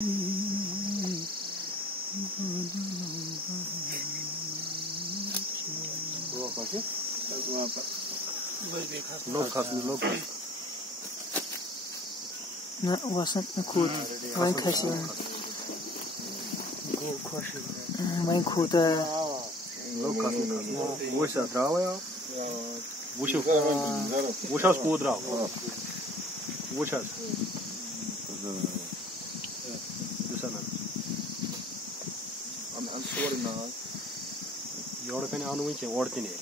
ना वसन खुद वहीं खसी वहीं खुद लोग खास वो ऐसा ड्रावा या वो शायद स्पोर्ट ड्राव वो शायद दूसरा ना I'm sorry ना यार कहीं आने में चाहिए और तीन है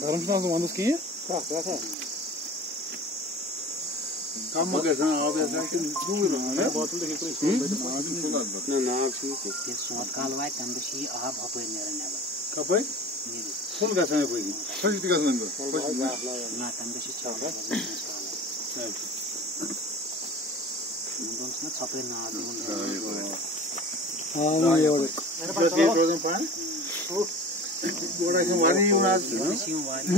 Daarom staan ze anders skiën? Ja. Kan maar gaan, al die zaken doen we dan, hè? Wat wil ik zeggen? Nee, absoluut. ये सोच काल वाई तंदशी आप हपे नेरे neighbour Kapay? Full gaan zijn koई. Kaç dik gaan neighbour? ना तंदशी चावल Evet. मुंडों से छपे ना दून हाँ वो your Just get frozen pan? Bora se वारी उनास. सी वारी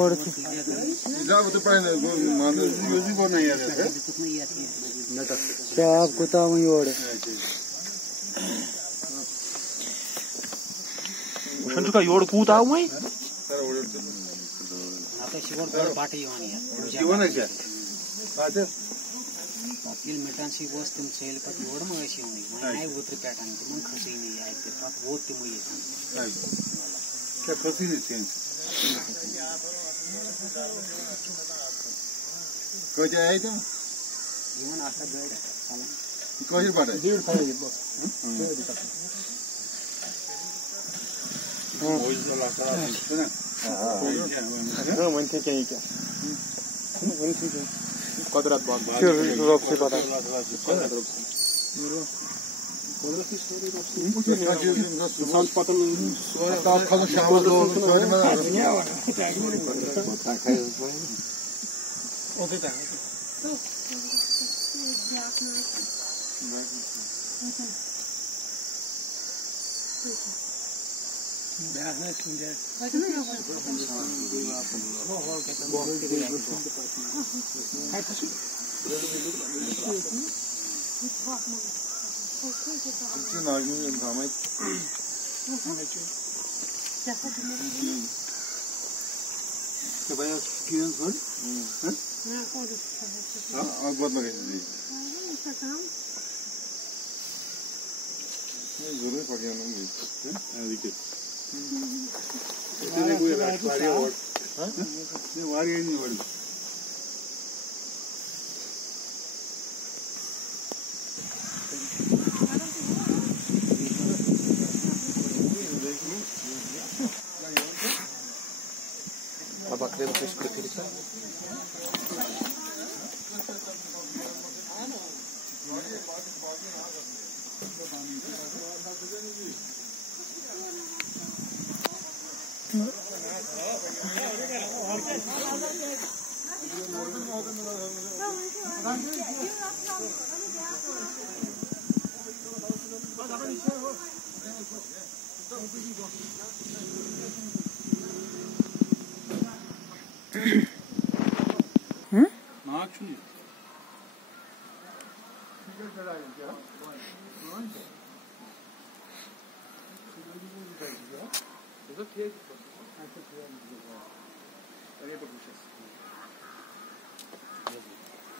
और जा वो तो पाइन मान यूज़ को नहीं आता है. कुछ नहीं आती है क्या आप कुत्ता वहीं योर उशन का योर कूद आओ मैं सर ओडर तो. आप शिवर पर बाटे युवानी है जीवन है क्या? अच्छा. इल मिटान सी वस्त तुम सेल पर योर में ऐसी होंगी मैं उतर पैटर्न तुम खसी नहीं आए ते पात वो तुम ये क्या खसी नहीं चेंज. कोई जाए तो जीवन आशा गए साला कोई बात है. जीव खाएगी बस हाँ वहीं थे क्या वहीं थे कदरत बात फिर रोक से पता इंसान पतन खाना शावर दो सोरे में जरूर पड़ गया ना बकरे को फिश कर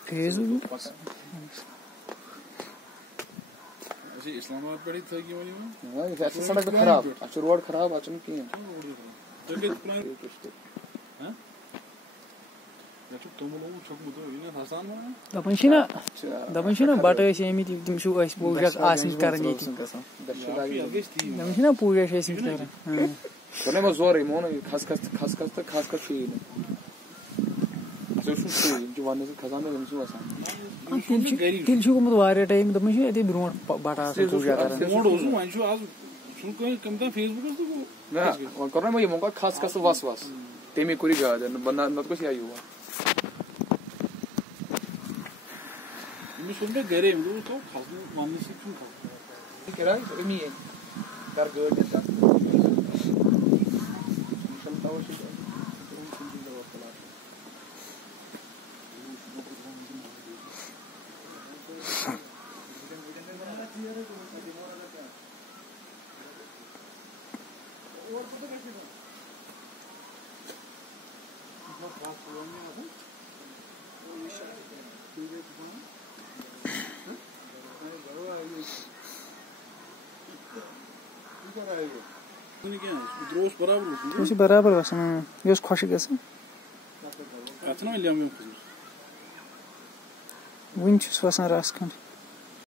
फिर से इस्लामाबाद पड़ी थी कि वही में ऐसा सड़क तो खराब अच्छा रोड खराब अचानक की है तो के प्लान हैं या तो तुम लोग चौक मुद्दों इन्हें हसान में दपनशीना बाटे से एमी तुम शू ऐस पूजा आसिन करनी थी दपनशीना पूजा से आसिन कर कोने में जोर है मोने खास फील जो वाने से खजाना में जो आसान तिल शू को मत वारे टाइम दपनशी एते ब्रोड बाटा से पूजा कर मोड ओजु मानशु आज सुन कोई कमता फेसबुक तो ना और कोने में ये मोका खास वास तेमी कुरी गा बंदा न कुछ आई हुआ मैं सुन के गरे में तो खास मानने से क्यों खा करा मी कर गड बराबर गसन यो खुश गसन वन वसन रस खंड